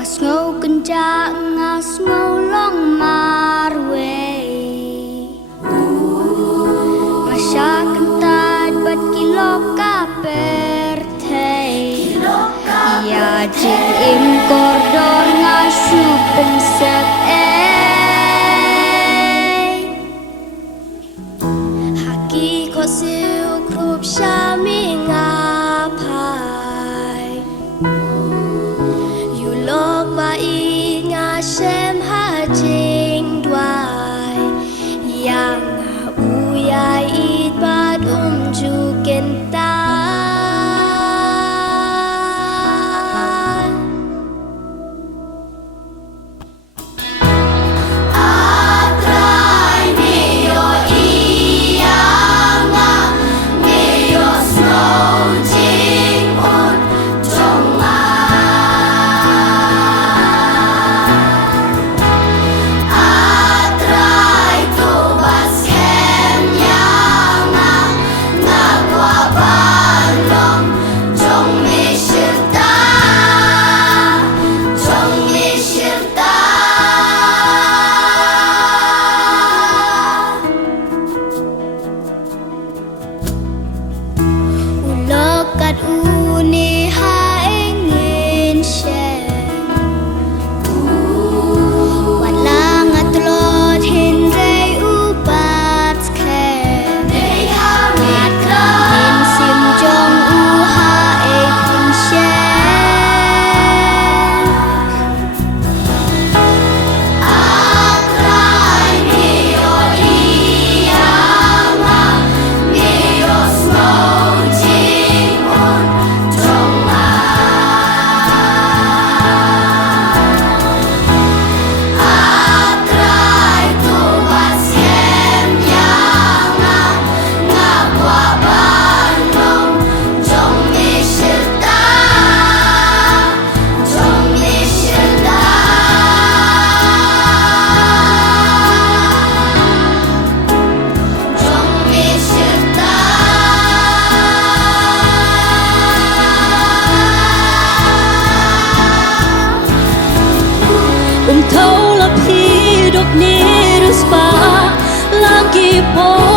Ngas ngau kencak ngas ngau long marway Masya kentat bat kilo kaperte Ia jing im kordor ngasu pensep Haki ko siu krup syami ngapai Yulok bai ngasem hajing dwai Yang uyai it bat jukentan Uni haingin shem Walang atlot hindray ubat kem Ngat kahin sim jong haingin shem Akray niyo iyama Niyo smojing Thâu là phi độc ni spa lagi po